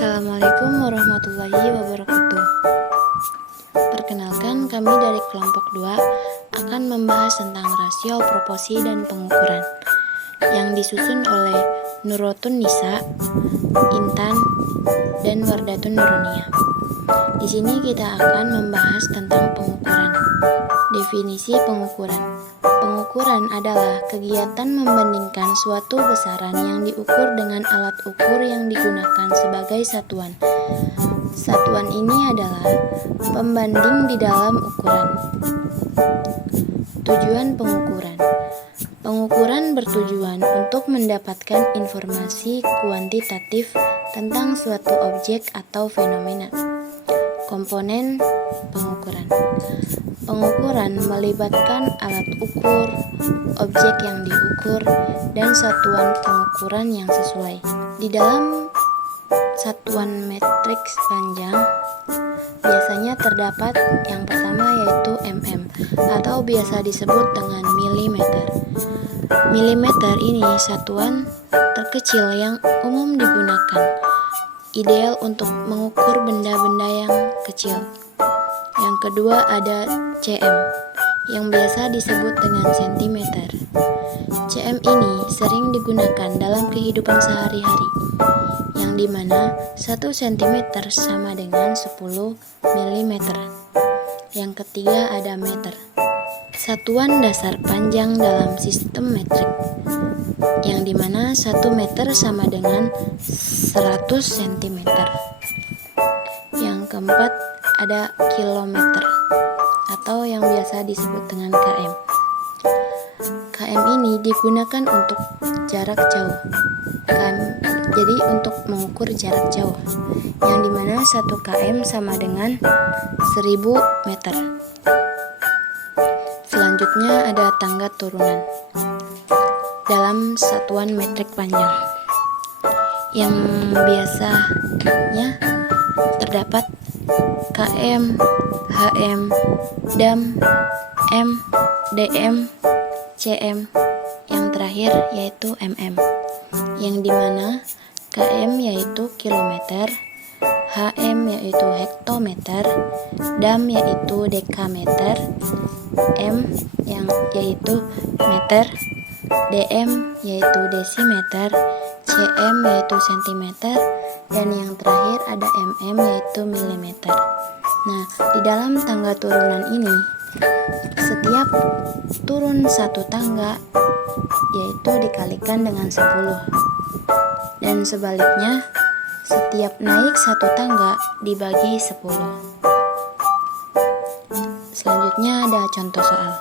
Assalamualaikum warahmatullahi wabarakatuh. Perkenalkan, kami dari kelompok 2 akan membahas tentang rasio, proporsi, dan pengukuran yang disusun oleh Nurotun Nisa, Intan, dan Wardatun Nurunia. Di sini kita akan membahas tentang pengukuran. Definisi pengukuran. Pengukuran adalah kegiatan membandingkan suatu besaran yang diukur dengan alat ukur yang digunakan sebagai satuan. Satuan ini adalah pembanding di dalam ukuran. Tujuan pengukuran. Pengukuran bertujuan untuk mendapatkan informasi kuantitatif tentang suatu objek atau fenomena. Komponen pengukuran. Pengukuran melibatkan alat ukur, objek yang diukur, dan satuan pengukuran yang sesuai. Di dalam satuan matriks panjang, biasanya terdapat yang pertama yaitu mm, atau biasa disebut dengan milimeter. Milimeter ini satuan terkecil yang umum digunakan, ideal untuk mengukur benda-benda yang kecil. Yang kedua ada cm, yang biasa disebut dengan sentimeter. Cm ini sering digunakan dalam kehidupan sehari-hari, yang dimana 1 cm sama dengan 10 mm. Yang ketiga ada meter, satuan dasar panjang dalam sistem metrik, yang dimana 1 meter sama dengan 100 cm. Yang keempat ada kilometer, atau yang biasa disebut dengan km. Km ini digunakan untuk jarak jauh. Jadi untuk mengukur jarak jauh, yang dimana 1 km sama dengan 1000 meter. Selanjutnya ada tangga turunan dalam satuan metrik panjang, yang biasanya terdapat km, hm, dam, m, dm, cm, yang terakhir yaitu mm, yang dimana km yaitu kilometer, hm yaitu hektometer, dam yaitu dekameter, m yang yaitu meter, dm yaitu desimeter, cm yaitu sentimeter, dan yang terakhir ada mm yaitu milimeter. Nah, di dalam tangga turunan ini, setiap turun 1 tangga yaitu dikalikan dengan 10, dan sebaliknya setiap naik 1 tangga dibagi 10. Selanjutnya ada contoh soal.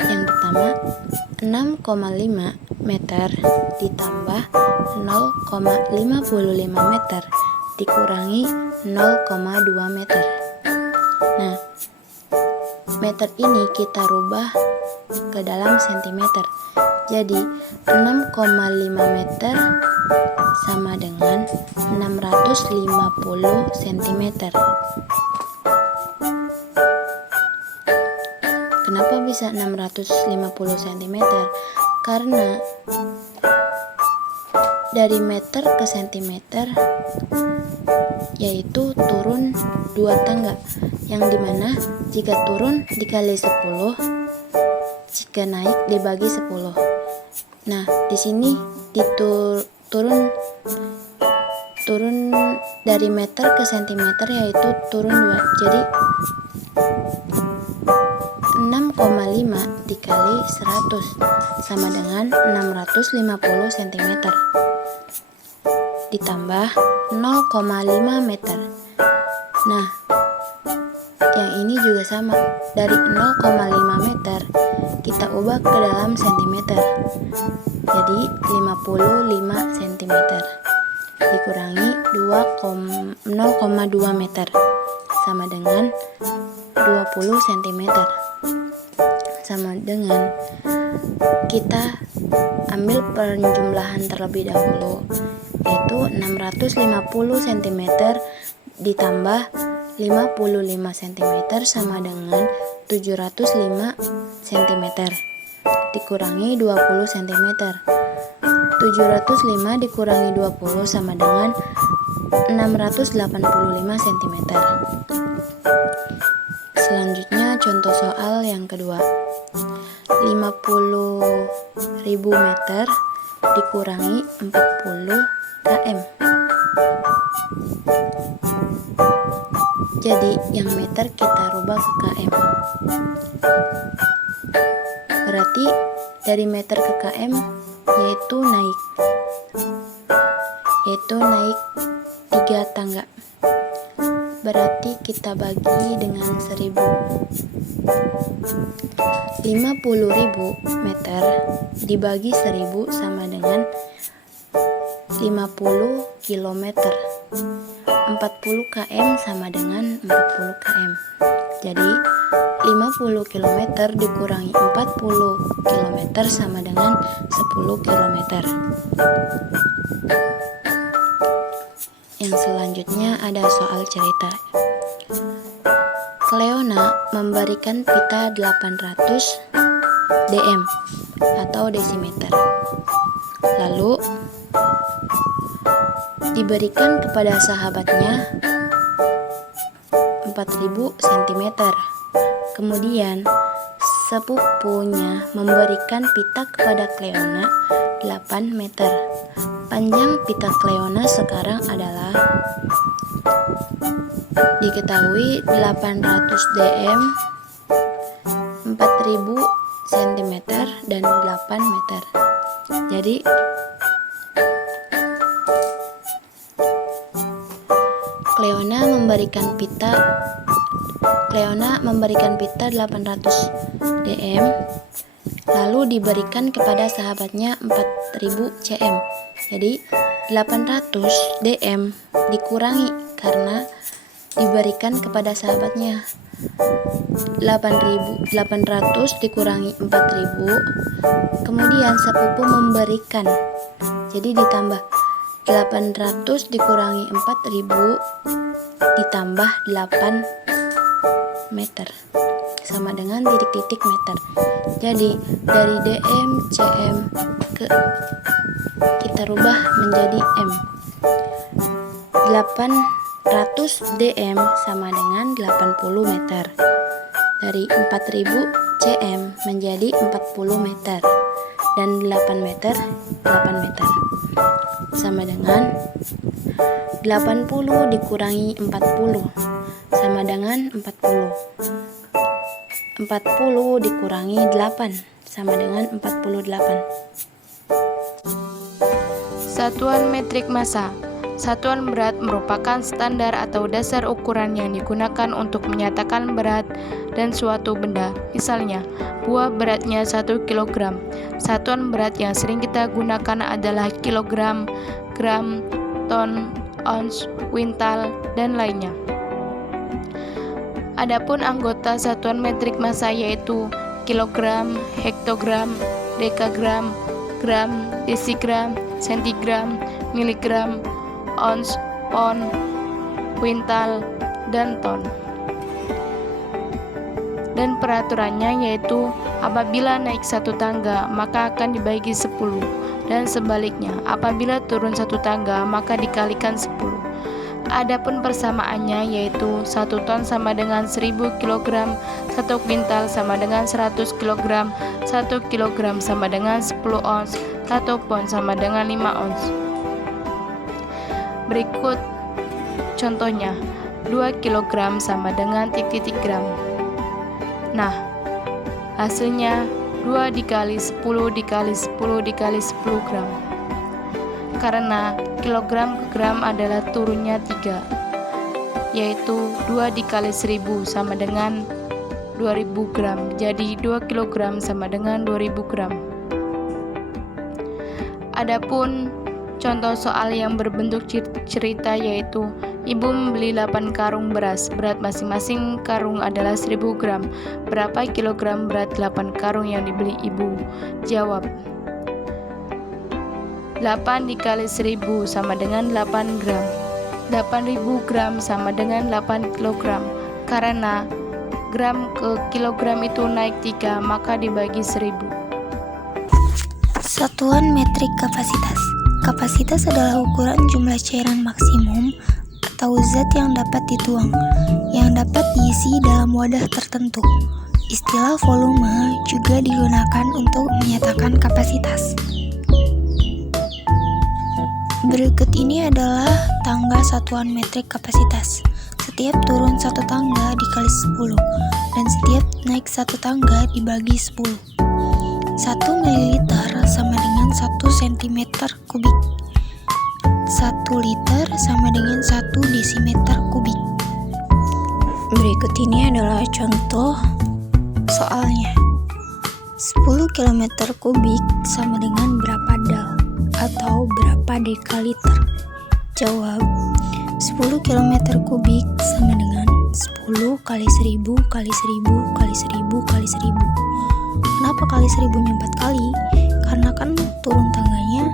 Yang pertama, 6,5 meter ditambah 0,55 meter dikurangi 0,2 meter. Nah, meter ini kita rubah ke dalam sentimeter. Jadi 6,5 meter sama dengan 650 cm. Kenapa bisa 650 cm? Karena dari meter ke sentimeter yaitu turun 2 tangga, yang dimana jika turun dikali 10, jika naik dibagi 10. Nah, di sini turun dari meter ke sentimeter yaitu turun 2. Jadi 6,5 dikali 100 sama dengan 650 cm ditambah 0,5 meter. Nah, yang ini juga sama. Dari 0,5 meter kita ubah ke dalam sentimeter. Jadi 55 cm dikurangi 0,2 meter sama dengan 20 cm. Sama dengan kita ambil penjumlahan terlebih dahulu, yaitu 650 cm ditambah 55 cm sama dengan 705 cm dikurangi 20 cm. 705 dikurangi 20 sama dengan 685 cm. Selanjutnya contoh soal yang kedua. 50.000 meter dikurangi 40 km. Jadi yang meter kita rubah ke km. Berarti dari meter ke km yaitu naik 3 tangga. Berarti kita bagi dengan 1000. 50.000 meter dibagi 1000 sama dengan 50 km. 40 km sama dengan 40 km. Jadi 50 km dikurangi 40 km sama dengan 10 km. Yang selanjutnya ada soal cerita. Cleona memberikan pita 800 dm atau desimeter. Lalu diberikan kepada sahabatnya 4000 cm. Kemudian sepupunya memberikan pita kepada Cleona 8 meter. Panjang pita Cleona sekarang adalah diketahui 800 dm, 4000 cm, dan 8 meter. Jadi Cleona memberikan pita 800 dm, lalu diberikan kepada sahabatnya 4000 cm. Jadi 800 dm dikurangi karena diberikan kepada sahabatnya. 800 dikurangi 4000, kemudian sepupu memberikan, jadi ditambah 800 dikurangi 4000 ditambah 8 meter sama dengan titik-titik meter. Jadi dari dm cm kita rubah menjadi m. 800 dm sama dengan 80 meter. Dari 4000 cm menjadi 40 meter. Dan 8 meter sama dengan 80 dikurangi 40 sama dengan 40. 40 dikurangi 8 sama dengan 48. Satuan metrik massa. Satuan berat merupakan standar atau dasar ukuran yang digunakan untuk menyatakan berat dan suatu benda. Misalnya, buah beratnya 1 kg. Satuan berat yang sering kita gunakan adalah kilogram, gram, ton, ons, kuintal, dan lainnya. Adapun anggota satuan metrik massa yaitu kilogram, hektogram, dekagram, gram, desigram, sentigram, miligram, ons, pon, kuintal, dan ton. Dan peraturannya yaitu apabila naik 1 tangga maka akan dibagi 10, dan sebaliknya apabila turun 1 tangga maka dikalikan 10. Adapun persamaannya yaitu 1 ton sama dengan 1000 kg, 1 kuintal sama dengan 100 kg, 1 kg sama dengan 10 ons, 1 pon sama dengan 5 ons. Berikut contohnya, 2 kg sama dengan titik-titik gram. Nah, hasilnya 2 dikali 10 dikali 10 dikali 10 gram. Karena kilogram ke gram adalah turunnya 3, yaitu 2 dikali 1000 sama dengan 2000 gram. Jadi 2 kg sama dengan 2000 gram. Adapun contoh soal yang berbentuk cerita yaitu ibu membeli 8 karung beras. Berat masing-masing karung adalah 1000 gram. Berapa kilogram berat 8 karung yang dibeli ibu? Jawab. 8 dikali 1000 sama dengan 8 gram. 8000 gram sama dengan 8 kilogram. Karena gram ke kilogram itu naik 3, maka dibagi 1000. Satuan metrik kapasitas. Kapasitas adalah ukuran jumlah cairan maksimum atau zat yang dapat dituang, yang dapat diisi dalam wadah tertentu. Istilah volume juga digunakan untuk menyatakan kapasitas. Berikut ini adalah tangga satuan metrik kapasitas. Setiap turun satu tangga dikali 10, dan setiap naik satu tangga dibagi 10. 1 ml sama dengan 1 cm kubik. 1 liter sama dengan 1 desimeter kubik. Berikut ini adalah contoh soalnya. 10 km kubik sama dengan berapa dal atau berapa dekaliter? Jawab, 10 km kubik sama dengan 10 kali 1000 kali 1000 kali 1000 kali 1000. Kenapa kali 1000-nya 4 kali? Karena kan turun tangganya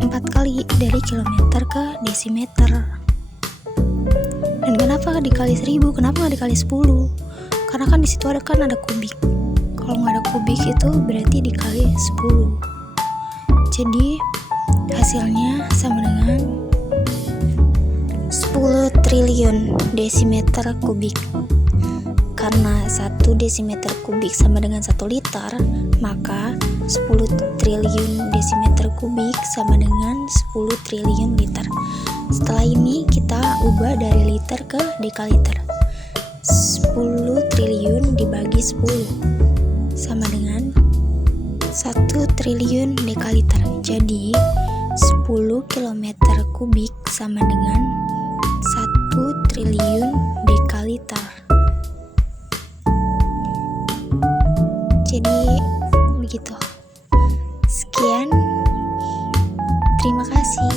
4 kali dari kilometer ke desimeter. Dan kenapa dikali 1000? Kenapa nggak dikali 10? Karena kan di situ ada kubik. Kalau nggak ada kubik itu berarti dikali 10. Jadi hasilnya sama dengan 10 triliun desimeter kubik. Karena 1 desimeter kubik sama dengan 1 liter, maka 10 triliun desimeter kubik sama dengan 10 triliun liter. Setelah ini kita ubah dari liter ke dekaliter. 10 triliun dibagi 10 sama dengan 1 triliun dekaliter. Jadi 10 km kubik sama dengan 1 triliun dekaliter. Jadi begitu. Sekian. Terima kasih.